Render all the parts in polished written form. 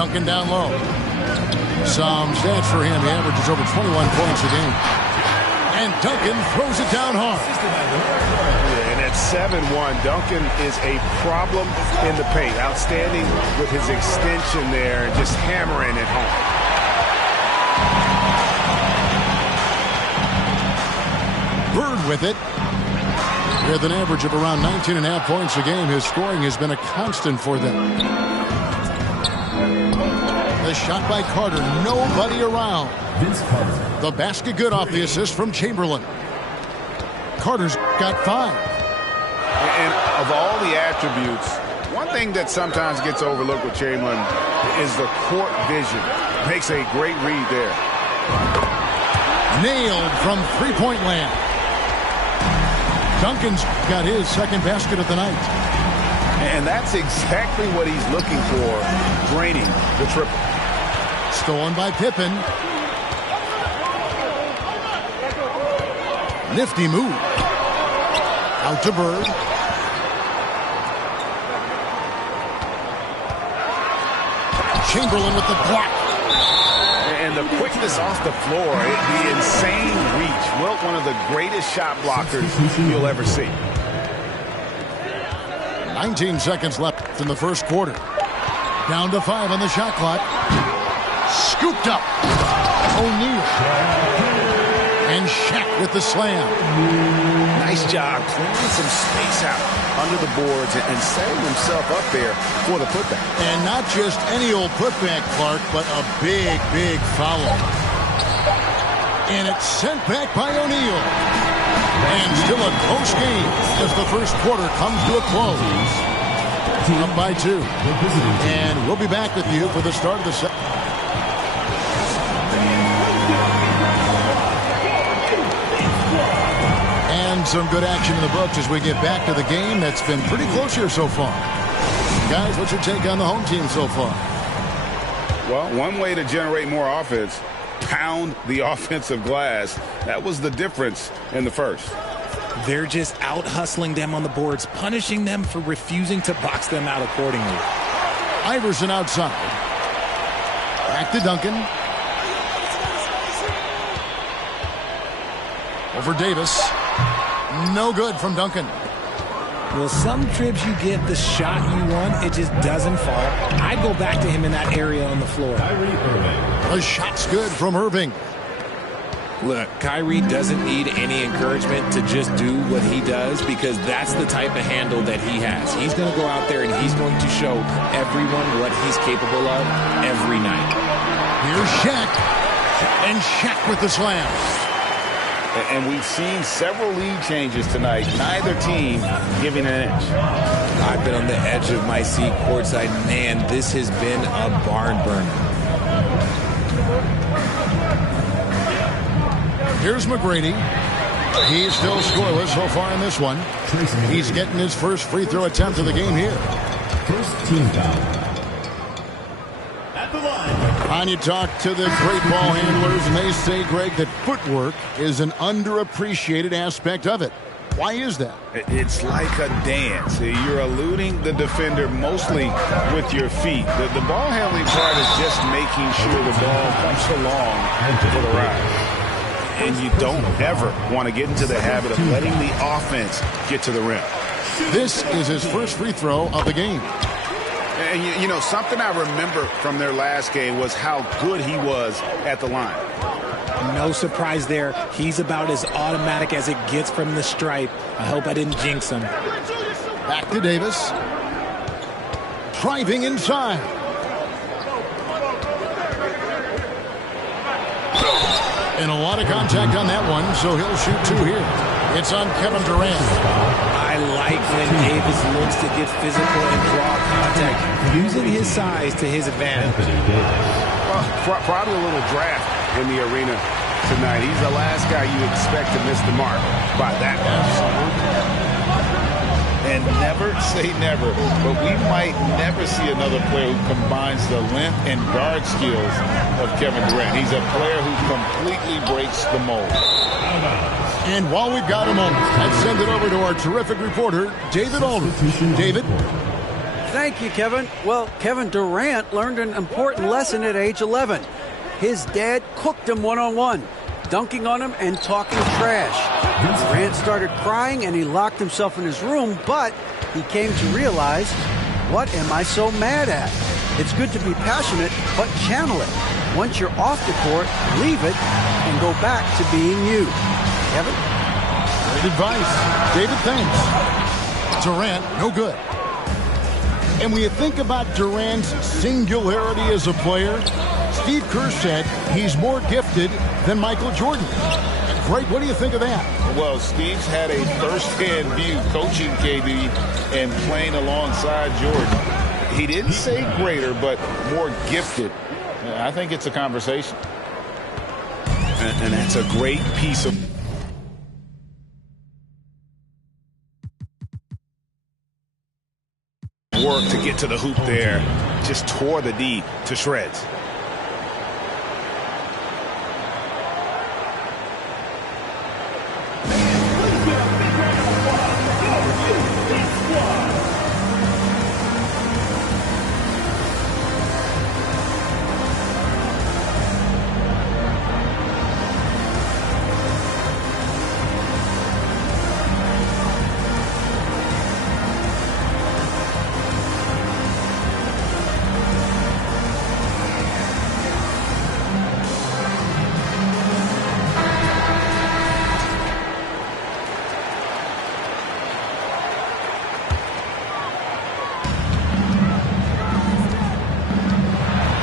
Duncan down low. Some stats for him. He averages over 21 points a game. And Duncan throws it down hard. Yeah, and at 7-1, Duncan is a problem in the paint. Outstanding with his extension there, just hammering it home. Bird with it. With an average of around 19.5 points a game, his scoring has been a constant for them. The shot by Carter, nobody around. The basket good off the assist from Chamberlain. Carter's got 5. And of all the attributes, one thing that sometimes gets overlooked with Chamberlain is the court vision. Makes a great read there. Nailed from three-point land. Duncan's got his second basket of the night. And that's exactly what he's looking for, draining the triple. Stolen by Pippen. Nifty move. Out to Bird. Chamberlain with the block. And the quickness off the floor, the insane reach. Well, one of the greatest shot blockers you'll ever see. 19 seconds left in the first quarter. Down to 5 on the shot clock. Scooped up. O'Neal. And Shaq with the slam. Nice job clearing some space out under the boards and setting himself up there for the putback. And not just any old putback, Clark, but a big, big foul. And it's sent back by O'Neal. And still a close game as the first quarter comes to a close. Up by 2. And we'll be back with you for the start of the second. And some good action in the books as we get back to the game that's been pretty close here so far. Guys, what's your take on the home team so far? Well, one way to generate more offense, pound the offensive glass. That was the difference in the first. They're just out hustling them on the boards, punishing them for refusing to box them out accordingly. Iverson outside. Back to Duncan. Over Davis. No good from Duncan. Well, some trips you get the shot you want, it just doesn't fall. I go back to him in that area on the floor. The shot's good from Irving. Look, Kyrie doesn't need any encouragement to just do what he does because that's the type of handle that he has. He's going to go out there and he's going to show everyone what he's capable of every night. Here's Shaq. And Shaq with the slam. And we've seen several lead changes tonight. Neither team giving an inch. I've been on the edge of my seat courtside. Man, this has been a barn burner. Here's McGrady. He's still scoreless so far in this one. He's getting his first free throw attempt of the game here. First team foul. At the line. And you talk to the great ball handlers, and they say, Greg, that footwork is an underappreciated aspect of it. Why is that? It's like a dance. You're eluding the defender mostly with your feet. The ball handling part is just making sure the ball comes along for the ride. And you don't ever want to get into the habit of letting the offense get to the rim. This is his first free throw of the game. And, you know, something I remember from their last game was how good he was at the line. No surprise there. He's about as automatic as it gets from the stripe. I hope I didn't jinx him. Back to Davis. Driving inside. And a lot of contact on that one, so he'll shoot 2 here. It's on Kevin Durant. I like when Davis looks to get physical and draw contact, using his size to his advantage. Well, probably a little draft in the arena tonight. He's the last guy you expect to miss the mark by that much. And never say never, but we might never see another player who combines the length and guard skills of Kevin Durant. He's a player who completely breaks the mold. And while we've got a moment, let's send it over to our terrific reporter, David Aldridge. David? Thank you, Kevin. Well, Kevin Durant learned an important lesson at age 11. His dad cooked him one-on-one, dunking on him and talking trash. Durant started crying and he locked himself in his room, but he came to realize, what am I so mad at? It's good to be passionate, but channel it. Once you're off the court, leave it and go back to being you. Kevin? Great advice. David, thanks. Durant, no good. And when you think about Durant's singularity as a player, Steve Kerr said he's more gifted than Michael Jordan. Greg, what do you think of that? Well, Steve's had a first-hand view coaching KD and playing alongside Jordan. He didn't say greater, but more gifted. I think it's a conversation. And that's a great piece of work to get to the hoop there. Just tore the D to shreds.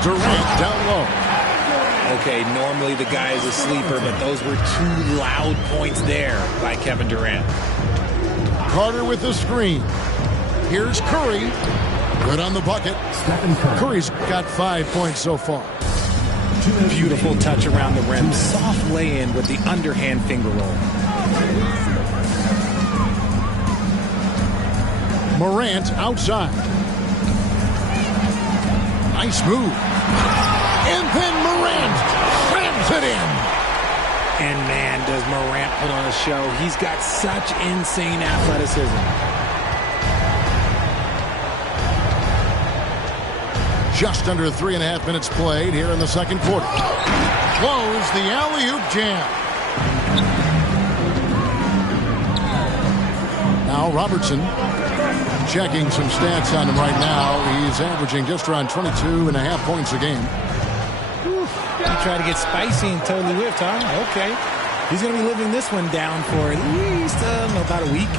Durant down low. Okay, normally the guy is a sleeper, but those were two loud points there by Kevin Durant. Carter with the screen. Here's Curry. Good on the bucket. Curry's got 5 points so far. Beautiful touch around the rim. Soft lay-in with the underhand finger roll. Morant outside. Nice move. And then Morant slams it in. And man, does Morant put on a show. He's got such insane athleticism. Just under 3.5 minutes played here in the second quarter. Close the alley-oop jam. Now Robertson checking some stats on him right now. He's averaging just around 22.5 points a game. He tried to get spicy and totally whiffed, huh? Okay. He's going to be living this one down for at least about a week.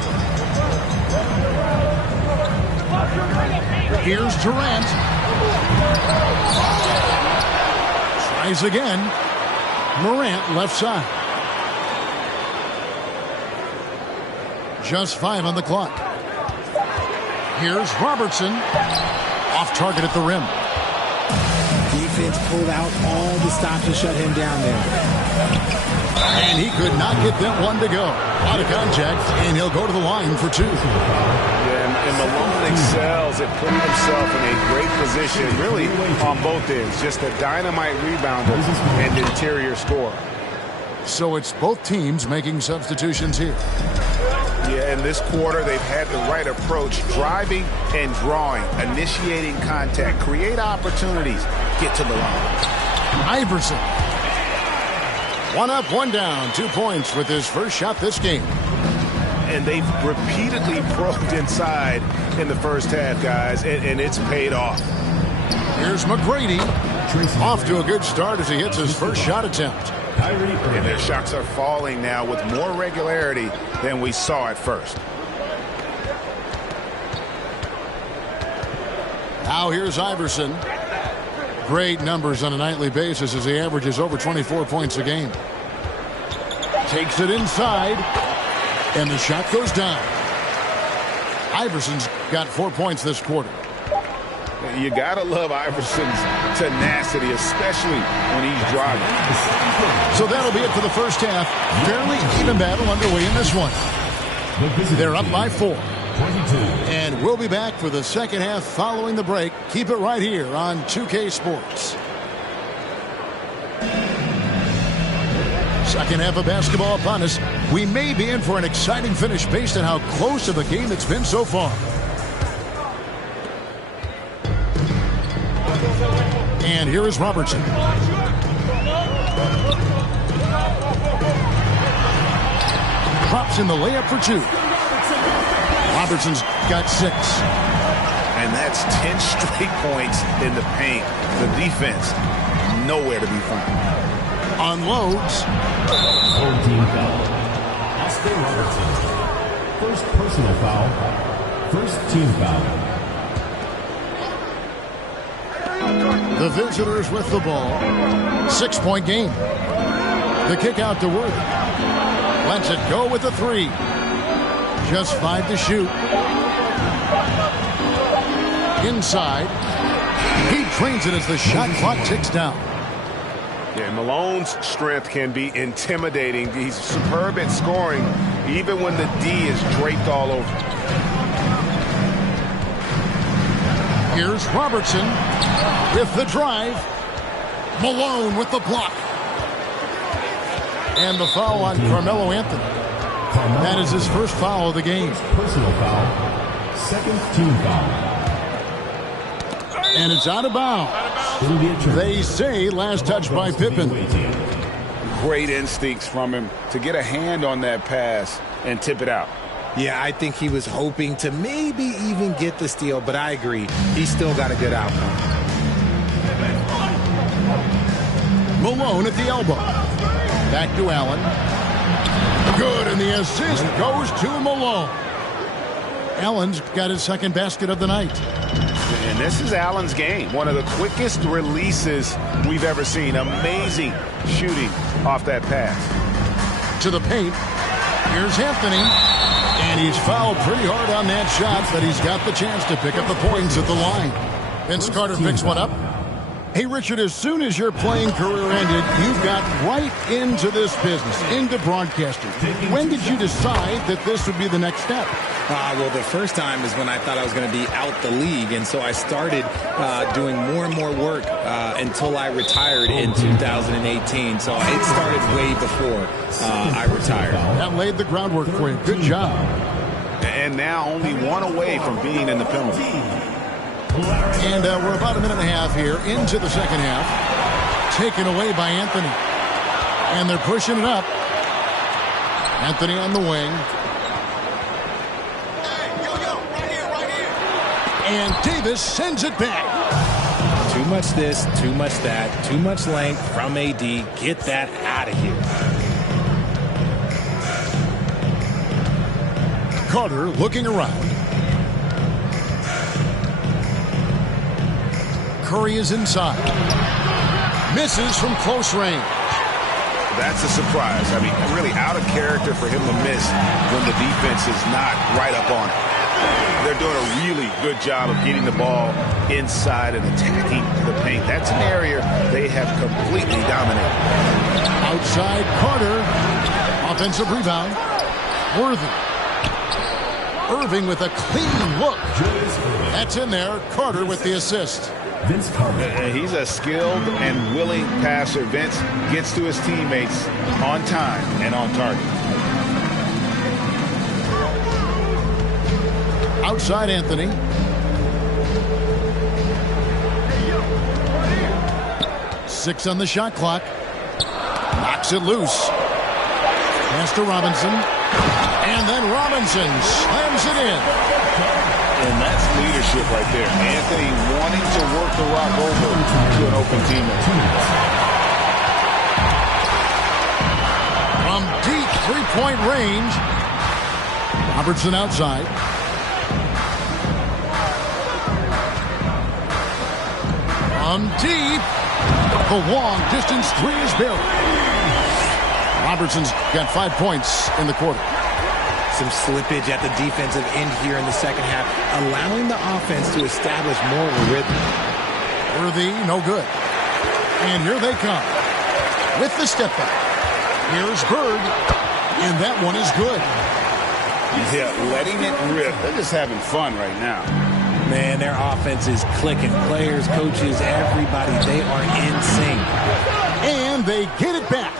Here's Durant. Tries again. Morant left side. Just 5 on the clock. Here's Robertson. Off target at the rim. Defense pulled out all the stops to shut him down there. And he could not get that one to go. Out of contact, and he'll go to the line for 2. Yeah, and Malone excels at putting himself in a great position, really on both ends. Just a dynamite rebounder and interior scorer. So it's both teams making substitutions here. Yeah, in this quarter, they've had the right approach, driving and drawing, initiating contact, create opportunities, get to the line. Iverson. 1 up, 1 down, 2 points with his first shot this game. And they've repeatedly probed inside in the first half, guys, and it's paid off. Here's McGrady. Off to a good start as he hits his first shot attempt. And their shots are falling now with more regularity than we saw at first. Now here's Iverson. Great numbers on a nightly basis as he averages over 24 points a game. Takes it inside, and the shot goes down. Iverson's got 4 points this quarter. You gotta love Iverson's tenacity, especially when he's driving. So that'll be it for the first half. Fairly even battle underway in this one. They're up by 4. And we'll be back for the second half following the break. Keep it right here on 2K Sports. Second half of basketball upon us. We may be in for an exciting finish based on how close of a game it's been so far. And here is Robertson. Drops in the layup for 2. Robertson's got 6. And that's 10 straight points in the paint. The defense, nowhere to be found. Unloads. Third team foul. Austin Robertson. First personal foul. First team foul. The visitors with the ball. 6-point game. The kick out to Worthy. Lets it go with the 3. Just 5 to shoot. Inside. He trains it as the shot clock ticks down. Yeah, Malone's strength can be intimidating. He's superb at scoring, even when the D is draped all over. Here's Robertson with the drive. Malone with the block. And the foul on Carmelo Anthony. That is his first foul of the game. Personal foul. Second team foul. And it's out of bounds. They say last touch by Pippen. Great instincts from him to get a hand on that pass and tip it out. Yeah, I think he was hoping to maybe even get the steal, but I agree. He's still got a good outcome. Malone at the elbow. Back to Allen. Good, and the assist goes to Malone. Allen's got his second basket of the night. And this is Allen's game. One of the quickest releases we've ever seen. Amazing shooting off that pass. To the paint. Here's Anthony. And he's fouled pretty hard on that shot, but he's got the chance to pick up the points at the line. Vince Carter picks one up. Hey, Richard, as soon as your playing career ended, you got right into this business, into broadcasting. When did you decide that this would be the next step? Well, the first time is when I thought I was going to be out the league, and so I started doing more and more work until I retired in 2018. So it started way before I retired. That laid the groundwork for you. Good job. And now only one away from being in the penalty. And we're about a minute and a half here into the second half. Taken away by Anthony. And they're pushing it up. Anthony on the wing. And Davis sends it back. Too much this, too much that, too much length from AD. Get that out of here. Carter looking around. Curry is inside. Misses from close range. That's a surprise. I mean, really out of character for him to miss when the defense is not right up on it. They're doing a really good job of getting the ball inside and attacking the paint. That's an area they have completely dominated. Outside Carter. Offensive rebound. Worthy. Irving with a clean look. That's in there. Carter with the assist. Vince Carter. He's a skilled and willing passer. Vince gets to his teammates on time and on target. Outside Anthony. Six on the shot clock. Knocks it loose. Pass to Robinson. And then Robinson slams it in. And that's leadership right there. Anthony wanting to work the rock over to an open teammate. From deep three-point range. Robertson outside. From deep. The long distance three is buried. Robertson's got 5 points in the quarter. Some slippage at the defensive end here in the second half, allowing the offense to establish more of a rhythm. Worthy, no good. And here they come with the step back. Here's Bird, and that one is good. Yeah, letting it rip. They're just having fun right now. Man, their offense is clicking. Players, coaches, everybody, they are in sync. And they get it back.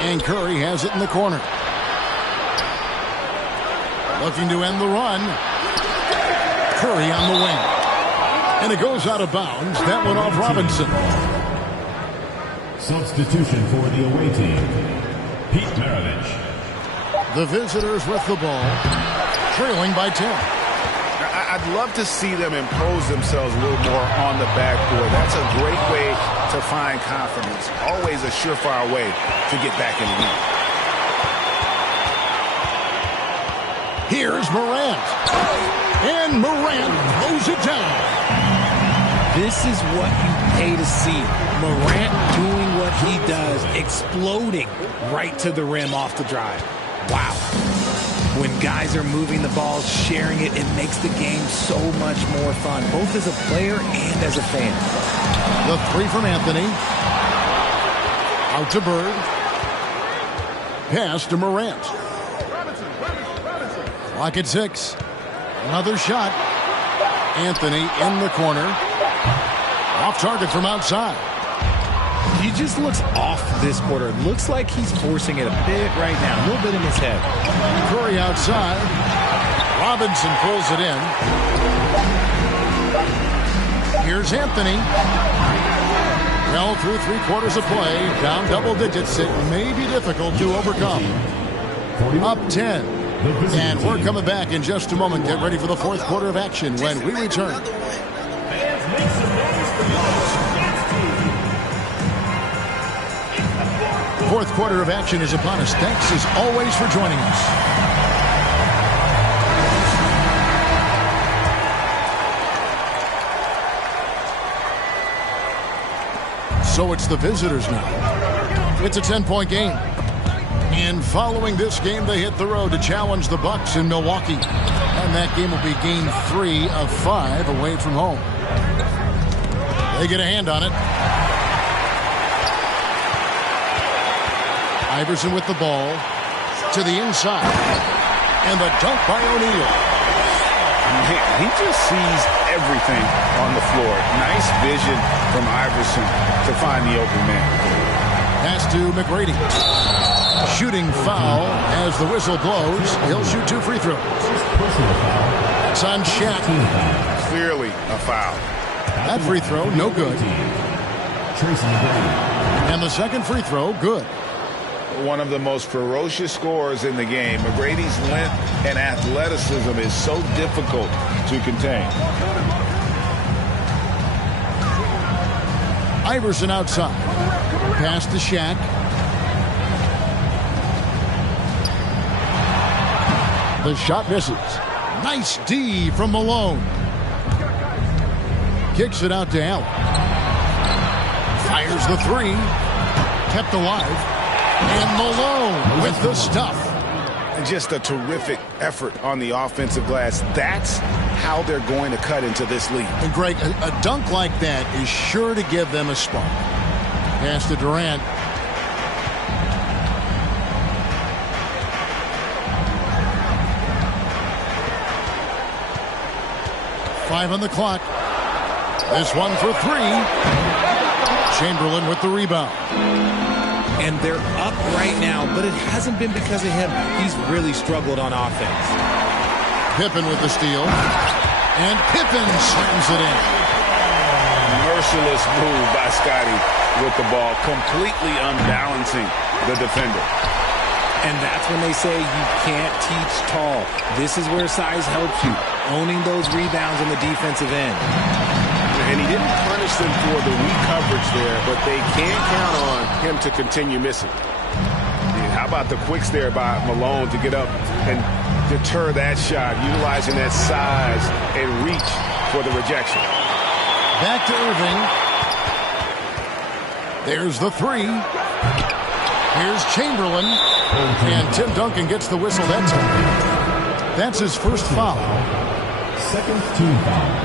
And Curry has it in the corner. Looking to end the run. Curry on the wing. And it goes out of bounds. That went off Robinson. Substitution for the away team, Pete Maravich. The visitors with the ball, trailing by 10. I'd love to see them impose themselves a little more on the backboard. That's a great way to find confidence. Always a surefire way to get back in the game. Here's Morant. And Morant throws it down. This is what you pay to see. Morant doing what he does, exploding right to the rim off the drive. Wow. When guys are moving the ball, sharing it, it makes the game so much more fun, both as a player and as a fan. The three from Anthony. Out to Bird. Pass to Morant. Clock at 6. Another shot. Anthony in the corner. Off target from outside. He just looks off this quarter. Looks like he's forcing it a bit right now. A little bit in his head. Curry outside. Robinson pulls it in. Here's Anthony. Well, through 3/4 of play, down double digits, it may be difficult to overcome. Up 10. And we're coming back in just a moment. Get ready for the fourth quarter of action when we return. Fourth quarter of action is upon us. Thanks as always for joining us. So it's the visitors now. It's a 10-point game. And following this game, they hit the road to challenge the Bucks in Milwaukee. And that game will be game 3 of 5 away from home. They get a hand on it. Iverson with the ball to the inside. And the dunk by O'Neal. He just sees everything on the floor. Nice vision from Iverson to find the open man. Pass to McGrady. Shooting foul as the whistle blows. He'll shoot 2 free throws. It's on Shaq. Clearly a foul. That free throw, no good. And the second free throw, good. One of the most ferocious scorers in the game. McGrady's length and athleticism is so difficult to contain. Iverson outside. Pass to Shaq. The shot misses. Nice D from Malone. Kicks it out to Allen. Fires the 3. Kept alive. And Malone with the stuff. Just a terrific effort on the offensive glass. That's how they're going to cut into this lead. And Greg, a dunk like that is sure to give them a spark. Pass to Durant. Five on the clock. This one for 3. Chamberlain with the rebound. And they're up right now, but it hasn't been because of him. He's really struggled on offense. Pippen with the steal. And Pippen slams it in. Merciless move by Scotty with the ball, completely unbalancing the defender. And that's when they say you can't teach tall. This is where size helps you, owning those rebounds on the defensive end. And he didn't punish them for the weak coverage there, but they can't count on him to continue missing. And how about the quicks there by Malone to get up and deter that shot, utilizing that size and reach for the rejection. Back to Irving. There's the 3. Here's Chamberlain. And Tim Duncan gets the whistle that time. That's his first foul. Second team foul.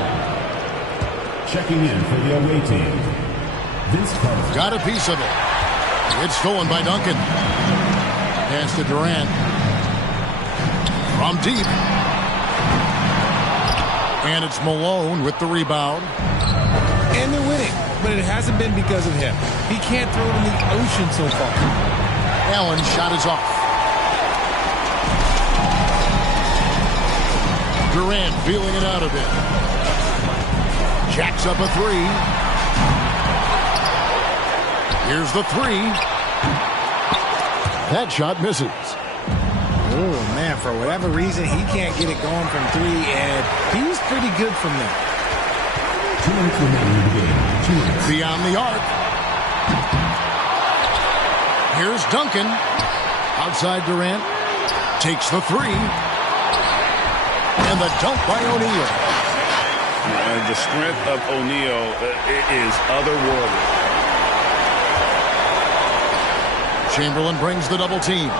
Checking in for the away team, Vince Carter. Got a piece of it. It's stolen by Duncan. Pass to Durant. From deep. And it's Malone with the rebound. And they're winning, but it hasn't been because of him. He can't throw it in the ocean so far. Allen's shot is off. Durant feeling it out a bit. Jacks up a three. Here's the three. That shot misses. Oh, man, for whatever reason, he can't get it going from three, and he's pretty good from there. 2 minutes remaining in the game. 2 minutes. Beyond the arc. Here's Duncan. Outside Durant. Takes the three. And the dunk by O'Neal. And the strength of O'Neal is otherworldly. Chamberlain brings the double team.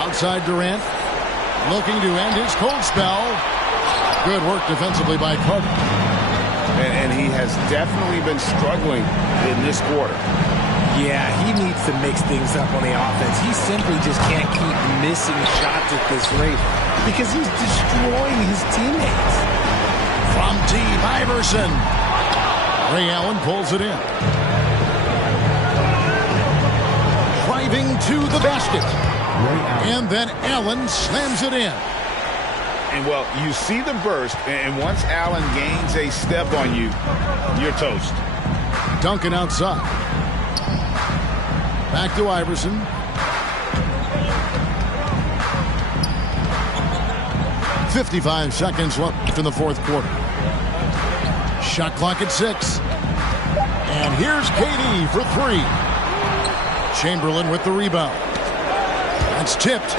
Outside Durant. Looking to end his cold spell. Good work defensively by Carter. And he has definitely been struggling in this quarter. Yeah, he needs to mix things up on the offense. He simply just can't keep missing shots at this rate because he's destroying his teammates. From deep, Iverson. Ray Allen pulls it in. Driving to the basket. And then Allen slams it in. And, well, you see the burst, and once Allen gains a step on you, you're toast. Duncan outside. Back to Iverson. .55 seconds left in the fourth quarter. Shot clock at 6. And here's KD for three. Chamberlain with the rebound. That's tipped.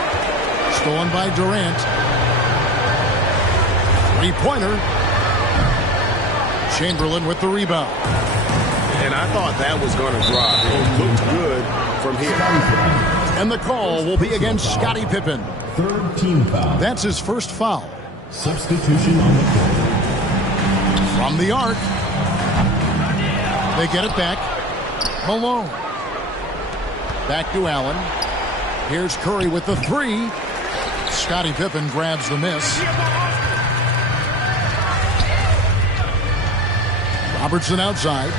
Stolen by Durant. Three-pointer. Chamberlain with the rebound. And I thought that was going to drop. It looked good from here. And the call will be against Scottie Pippen. Third team foul. That's his first foul. Substitution on the court. From the arc. They get it back. Malone. Back to Allen. Here's Curry with the three. Scottie Pippen grabs the miss. Robertson outside.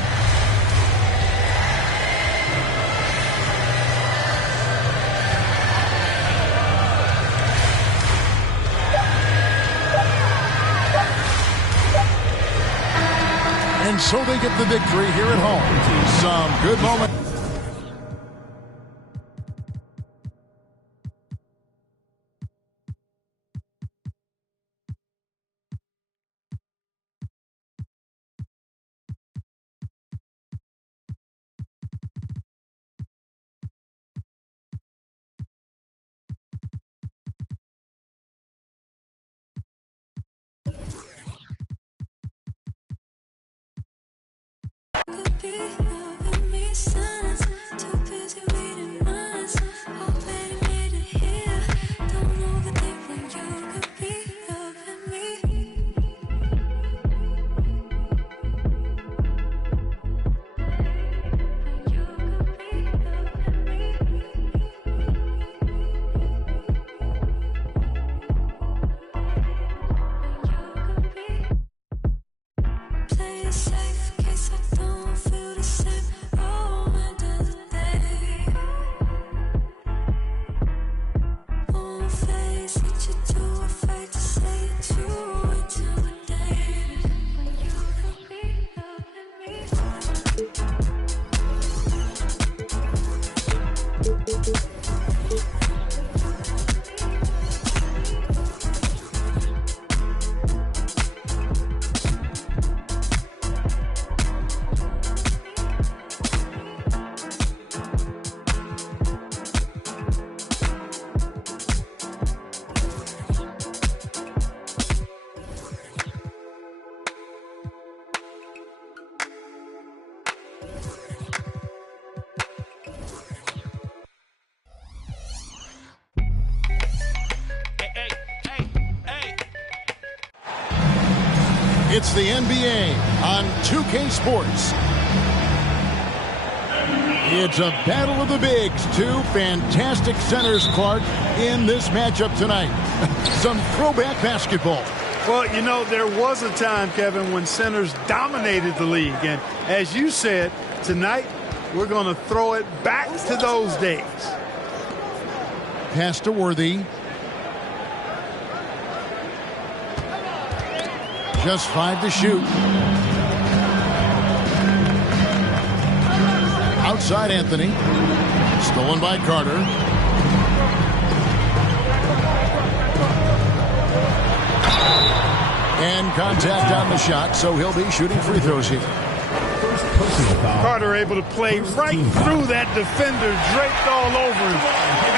And so they get the victory here at home. Some good moments. It's the NBA on 2K Sports. It's a battle of the bigs. Two fantastic centers, Clark, in this matchup tonight. Some throwback basketball. Well, you know, there was a time, Kevin, when centers dominated the league. And as you said, tonight we're going to throw it back to those days. Pass to Worthy. Just 5 to shoot. Outside Anthony. Stolen by Carter. And contact on the shot, so he'll be shooting free throws here. Carter able to play right through that defender, draped all over him.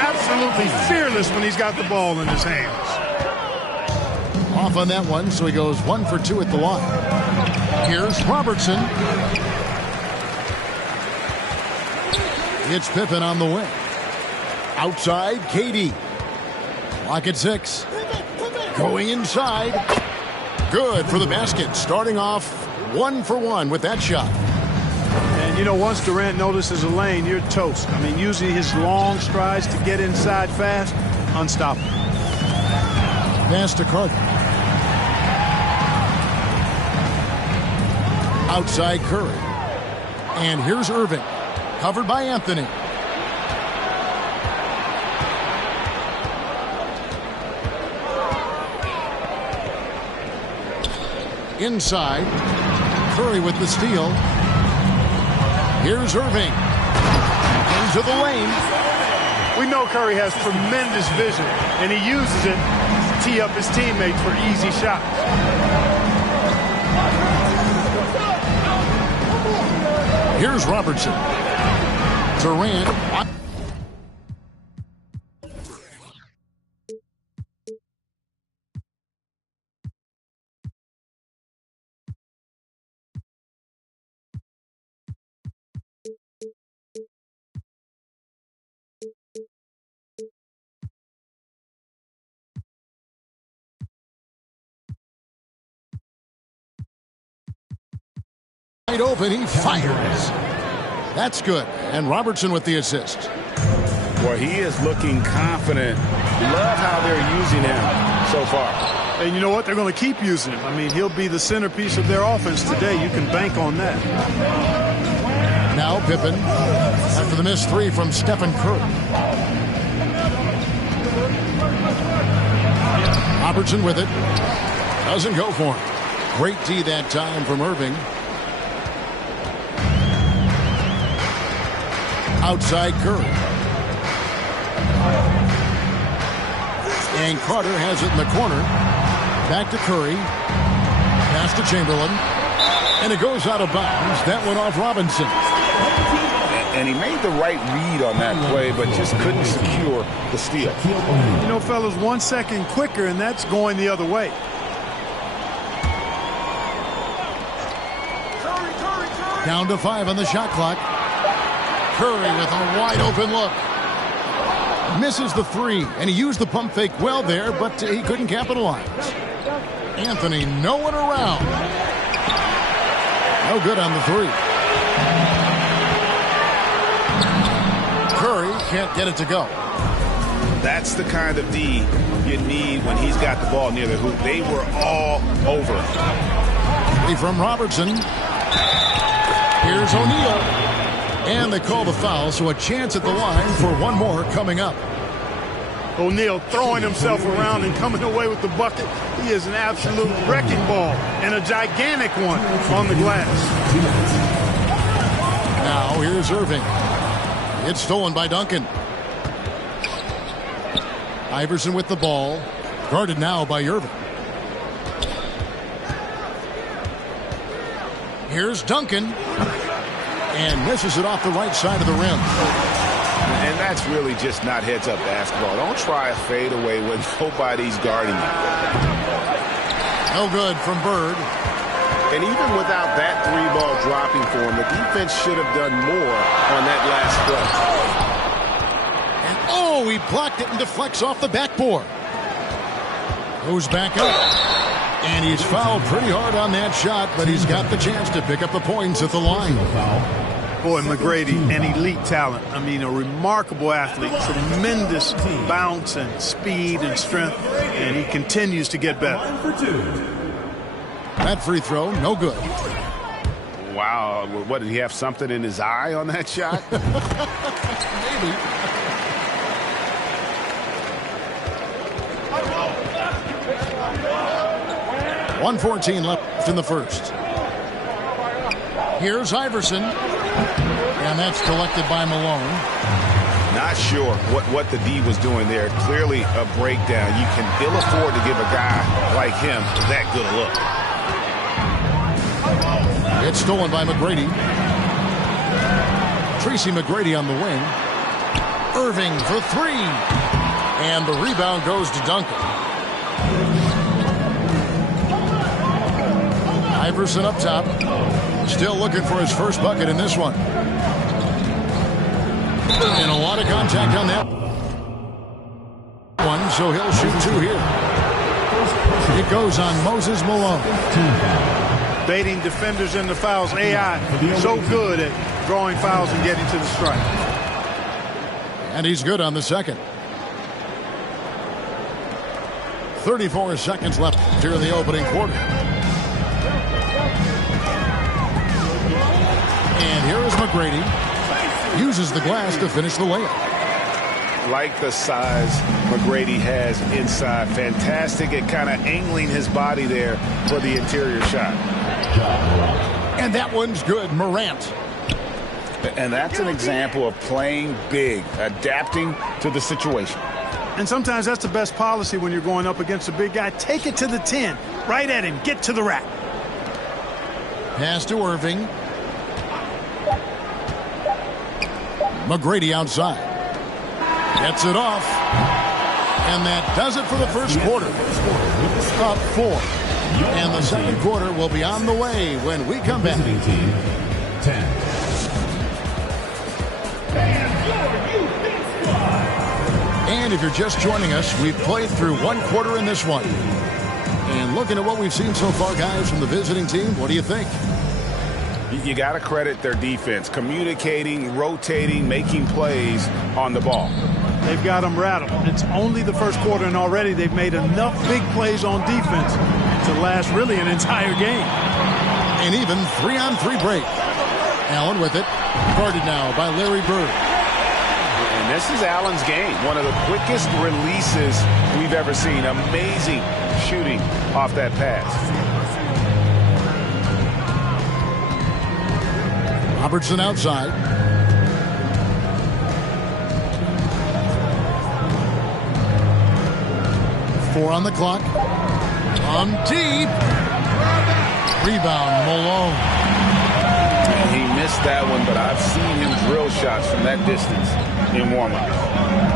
Absolutely fearless when he's got the ball in his hands. Off on that one, so he goes 1 for 2 at the line. Here's Robertson. It's Pippen on the wing. Outside, KD. Clock at 6. Going inside. Good for the basket. Starting off 1 for 1 with that shot. And, you know, once Durant notices a lane, you're toast. I mean, using his long strides to get inside fast, unstoppable. Pass to Carter. Outside Curry. And here's Irving. Covered by Anthony. Inside. Curry with the steal. Here's Irving. Into the lane. We know Curry has tremendous vision, and he uses it to tee up his teammates for easy shots. Here's Robertson. Durant. Wide open, he fires. That's good. And Robertson with the assist. Well, he is looking confident. Love how they're using him so far. And you know what? They're going to keep using him. I mean, he'll be the centerpiece of their offense today. You can bank on that. Now Pippen after the missed 3 from Stephen Curry. Robertson with it. Doesn't go for him. Great D that time from Irving. Outside Curry. And Carter has it in the corner. Back to Curry. Pass to Chamberlain. And it goes out of bounds. That went off Robinson. And he made the right read on that play, but just couldn't secure the steal. You know, fellas, 1 second quicker, and that's going the other way. Down to 5 on the shot clock. Curry with a wide open look. Misses the 3, and he used the pump fake well there, but he couldn't capitalize. Anthony nowhere around. No good on the 3. Curry can't get it to go. That's the kind of D you need when he's got the ball near the hoop. They were all over. From Robertson. Here's O'Neal. And they call the foul, so a chance at the line for one more coming up. O'Neal throwing himself around and coming away with the bucket. He is an absolute wrecking ball, and a gigantic one on the glass. Now here's Irving. It's stolen by Duncan. Iverson with the ball. Guarded now by Irving. Here's Duncan. And misses it off the right side of the rim. And that's really just not heads-up basketball. Don't try a fadeaway when nobody's guarding you. No good from Bird. And even without that 3-ball dropping for him, the defense should have done more on that last play. And oh, he blocked it and deflects off the backboard. Goes back up. And he's fouled pretty hard on that shot, but he's got the chance to pick up the points at the line. Boy, McGrady, an elite talent. I mean, a remarkable athlete. Tremendous bounce and speed and strength. And he continues to get better. That free throw, no good. Wow. What, did he have something in his eye on that shot? Maybe. 1:14 left in the first. Here's Iverson. And that's collected by Malone. Not sure what the D was doing there. Clearly a breakdown. You can ill afford to give a guy like him that good a look. It's stolen by McGrady. Tracy McGrady on the wing. Irving for three. And the rebound goes to Duncan. Iverson up top. Still looking for his first bucket in this one. And a lot of contact on that one, so he'll shoot two here. It goes on Moses Malone. Baiting defenders into fouls. AI so good at drawing fouls and getting to the strike. And he's good on the second. 34 seconds left here in the opening quarter. And here is McGrady. Uses the glass to finish the layup. Like the size McGrady has inside. Fantastic at kind of angling his body there for the interior shot. And that one's good. Morant. And that's an example of playing big, adapting to the situation. And sometimes that's the best policy when you're going up against a big guy. Take it to the 10. Right at him. Get to the rack. Pass to Irving. McGrady outside. Gets it off. And that does it for the first quarter. Up 4. And the second quarter will be on the way when we come back. 10. And if you're just joining us, we've played through one quarter in this one. And looking at what we've seen so far, guys, from the visiting team, what do you think? You got to credit their defense, communicating, rotating, making plays on the ball. They've got them rattled. It's only the first quarter, and already they've made enough big plays on defense to last really an entire game. An even 3-on-3 break. Allen with it. Guarded now by Larry Bird. And this is Allen's game. One of the quickest releases we've ever seen. Amazing shooting off that pass. Robertson outside. Four on the clock. On deep. Rebound, Malone. He missed that one, but I've seen him drill shots from that distance in warm-up.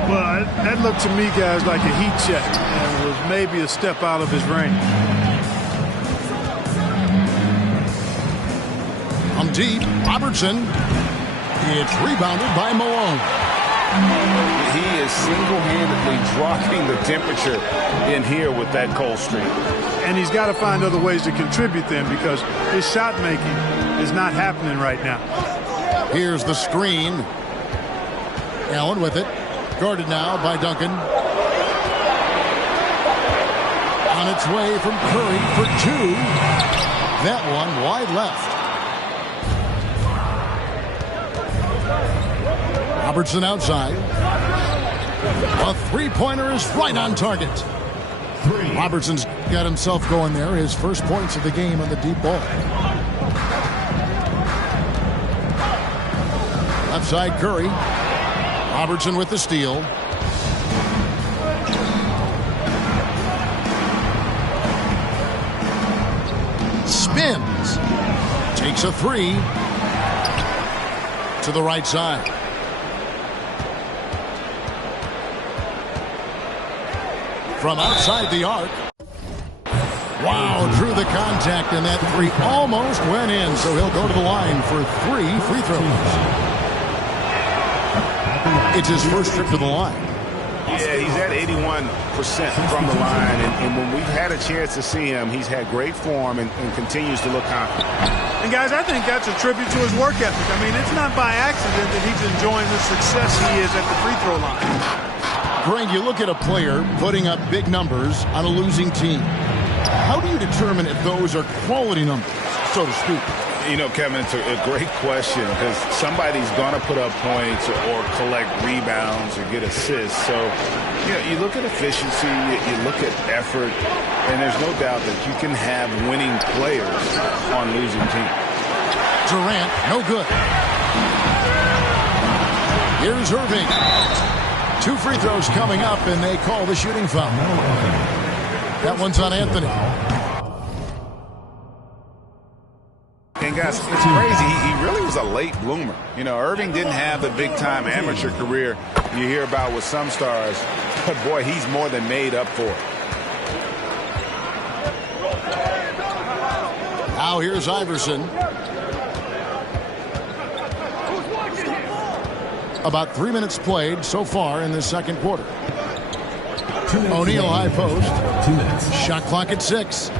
Well, that looked to me, guys, like a heat check and was maybe a step out of his range. On deep, Robertson. It's rebounded by Malone. He is single-handedly dropping the temperature in here with that cold streak. And he's got to find other ways to contribute then, because his shot making is not happening right now. Here's the screen. Allen with it. Guarded now by Duncan. On its way from Curry for two. That one wide left. Robertson outside. A three-pointer is right on target. Robertson's got himself going there. His first points of the game on the deep ball. Left side, Curry. Robertson with the steal. Spins. Takes a three. To the right side. From outside the arc. Wow, drew the contact, and that three almost went in, so he'll go to the line for 3 free throws. It's his first trip to the line. Yeah, he's at 81% from the line, and when we've had a chance to see him, he's had great form and continues to look confident. And, guys, I think that's a tribute to his work ethic. I mean, it's not by accident that he's enjoying the success he is at the free throw line. Greg, you look at a player putting up big numbers on a losing team. How do you determine if those are quality numbers, so to speak? You know, Kevin, it's a great question because somebody's going to put up points or collect rebounds or get assists. So, you know, you look at efficiency, you look at effort, and there's no doubt that you can have winning players on losing teams. Durant, no good. Here's Irving. 2 free throws coming up, and they call the shooting foul. That one's on Anthony. And guys, it's crazy. He really was a late bloomer. You know, Irving didn't have the big-time amateur career you hear about with some stars. But, boy, he's more than made up for it. Now here's Iverson. About 3 minutes played so far in the second quarter. O'Neal high post. 2 minutes. Shot clock at 6.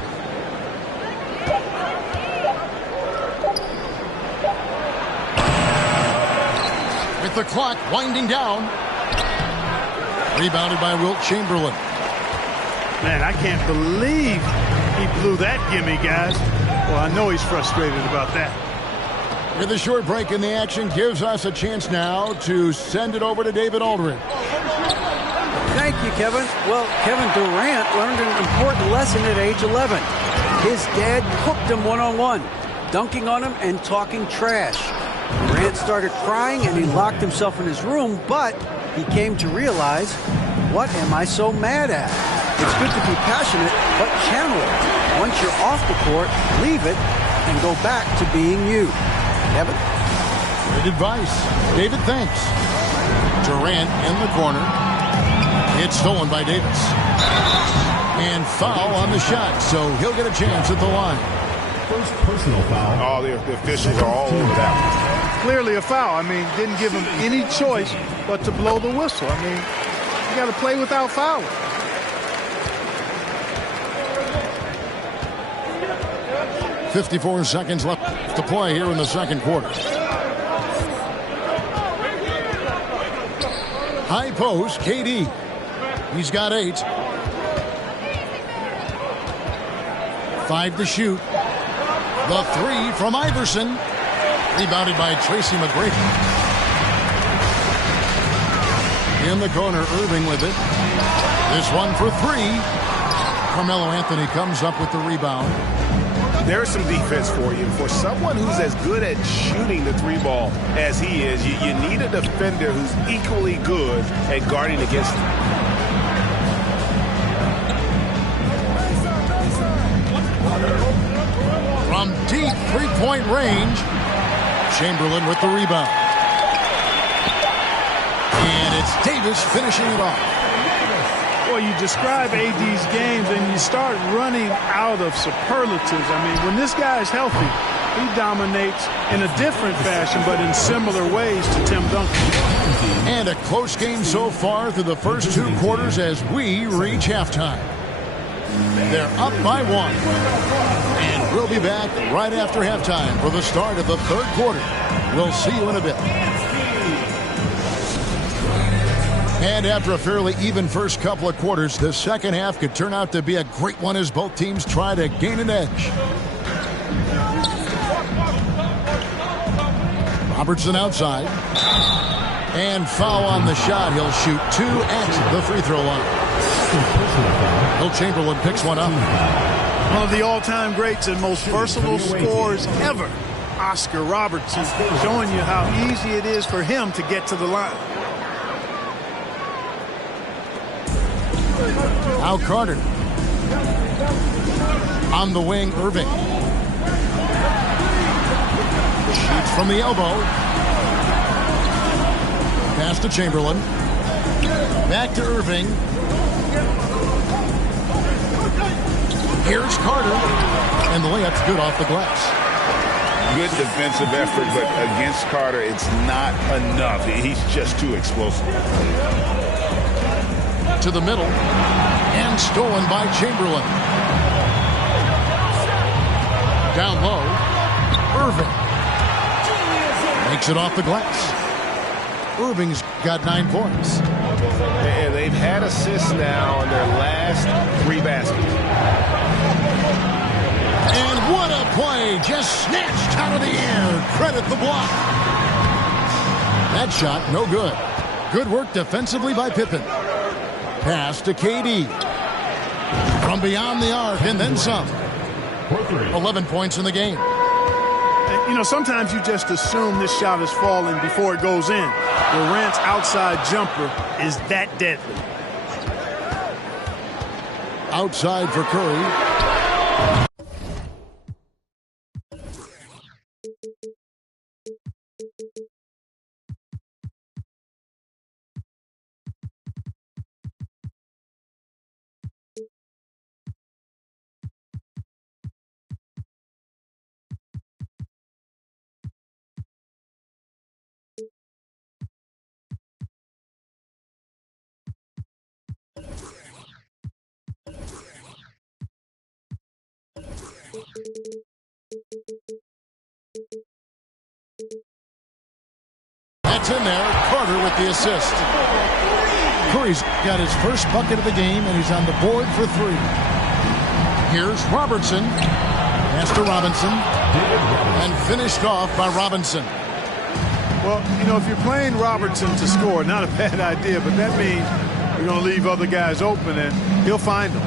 With the clock winding down. Rebounded by Wilt Chamberlain. Man, I can't believe he blew that gimme, guys. Well, I know he's frustrated about that. With a short break in the action, gives us a chance now to send it over to David Aldridge. Thank you, Kevin. Well, Kevin Durant learned an important lesson at age 11. His dad cooked him one-on-one, dunking on him and talking trash. Durant started crying and he locked himself in his room, but he came to realize, what am I so mad at? It's good to be passionate, but channel it. Once you're off the court, leave it and go back to being you. Kevin? Good advice. David, thanks. Durant in the corner. It's stolen by Davis. And foul on the shot, so he'll get a chance at the line. First personal foul. All the officials are all over that. Clearly a foul. I mean, didn't give him any choice but to blow the whistle. I mean, you got to play without fouling. .54 seconds left to play here in the second quarter. High post, KD. He's got 8. 5 to shoot. The 3 from Iverson. Rebounded by Tracy McGrady. In the corner, Irving with it. This one for 3. Carmelo Anthony comes up with the rebound. There's some defense for you. For someone who's as good at shooting the 3-ball as he is, you need a defender who's equally good at guarding against him. From deep three-point range, Chamberlain with the rebound. And it's Davis finishing it off. Well, you describe AD's games and you start running out of superlatives. I mean, when this guy is healthy, he dominates in a different fashion, but in similar ways to Tim Duncan. And a close game so far through the first 2 quarters as we reach halftime. They're up by 1. And we'll be back right after halftime for the start of the third quarter. We'll see you in a bit. And after a fairly even first couple of quarters, the second half could turn out to be a great one as both teams try to gain an edge. Robertson outside. And foul on the shot. He'll shoot 2 at the free throw line. Wilt Chamberlain picks one up. One of the all-time greats and most versatile scorers ever, Oscar Robertson, showing you how easy it is for him to get to the line. Now Carter. On the wing, Irving. Shoots from the elbow. Pass to Chamberlain. Back to Irving. Here's Carter. And the layup's good off the glass. Good defensive effort, but against Carter, it's not enough. He's just too explosive. To the middle. And stolen by Chamberlain. Down low. Irving. Makes it off the glass. Irving's got 9 points. And they've had assists now on their last 3 baskets. And what a play just snatched out of the air. Credit the block. That shot, no good. Good work defensively by Pippen. Pass to KD. From beyond the arc and then some. 11 points in the game. You know, sometimes you just assume this shot is falling before it goes in. Durant's outside jumper is that deadly. Outside for Curry. That's in there. Carter with the assist. Curry's got his first bucket of the game, and he's on the board for 3. Here's Robertson. Pass to Robinson. And finished off by Robinson. Well, you know, if you're playing Robertson to score, not a bad idea, but that means you're going to leave other guys open, and he'll find them.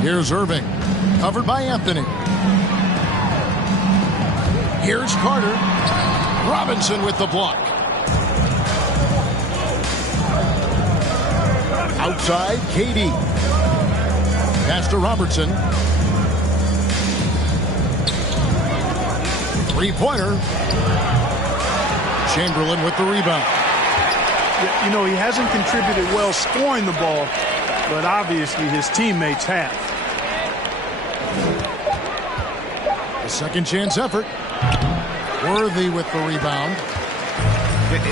Here's Irving. Covered by Anthony. Here's Carter. Robinson with the block. Outside, KD. Pass to Robertson. Three-pointer. Chamberlain with the rebound. You know, he hasn't contributed well scoring the ball, but obviously his teammates have. A second chance effort. Worthy with the rebound.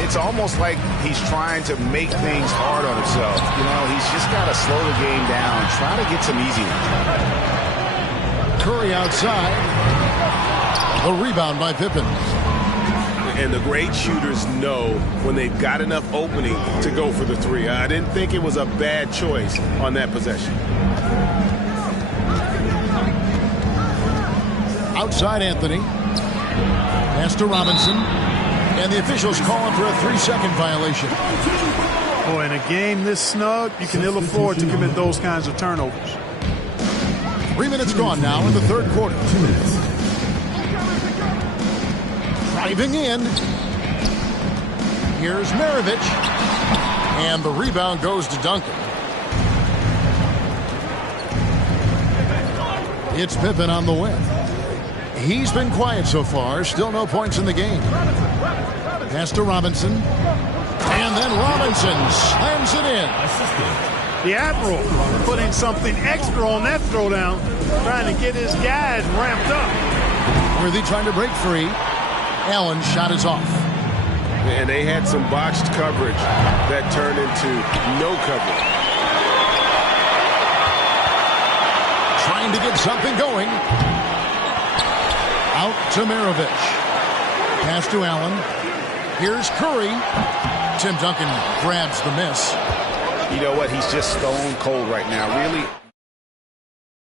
It's almost like he's trying to make things hard on himself. You know, he's just got to slow the game down, try to get some easy ones. Curry outside. The rebound by Pippen. And the great shooters know when they've got enough opening to go for the 3. I didn't think it was a bad choice on that possession. Outside Anthony. Pass to Robinson. And the officials calling for a 3-second violation. Boy, in a game this snug, you can ill afford to commit those kinds of turnovers. 3 minutes gone now in the third quarter. 2 minutes. Driving in. Here's Maravich. And the rebound goes to Duncan. It's Pippen on the win. He's been quiet so far. Still no points in the game. Pass to Robinson. And then Robinson slams it in. The Admiral putting something extra on that throwdown, trying to get his guys ramped up. Worthy trying to break free. Allen's shot is off. And they had some botched coverage that turned into no coverage. Trying to get something going. Out to Maravich. Pass to Allen. Here's Curry. Tim Duncan grabs the miss. You know what? He's just stone cold right now. Really